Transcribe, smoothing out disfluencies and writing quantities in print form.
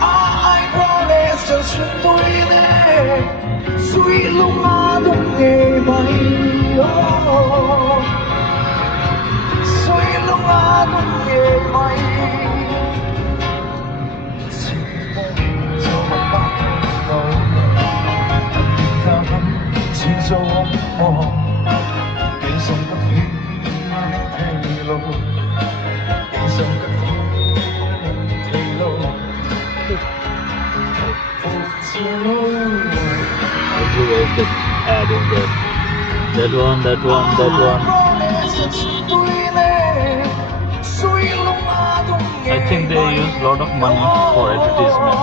I promise just đối nè suy lúc mà đúng nghề mày suy lúc mà đúng nghề mày chỉ mong cho một bát đầu ta vẫn chỉ cho mong để sống bất kỳ thay lâu để sống bất kỳ thay lâu You wasted adding that one. I think they use a lot of money for advertisement.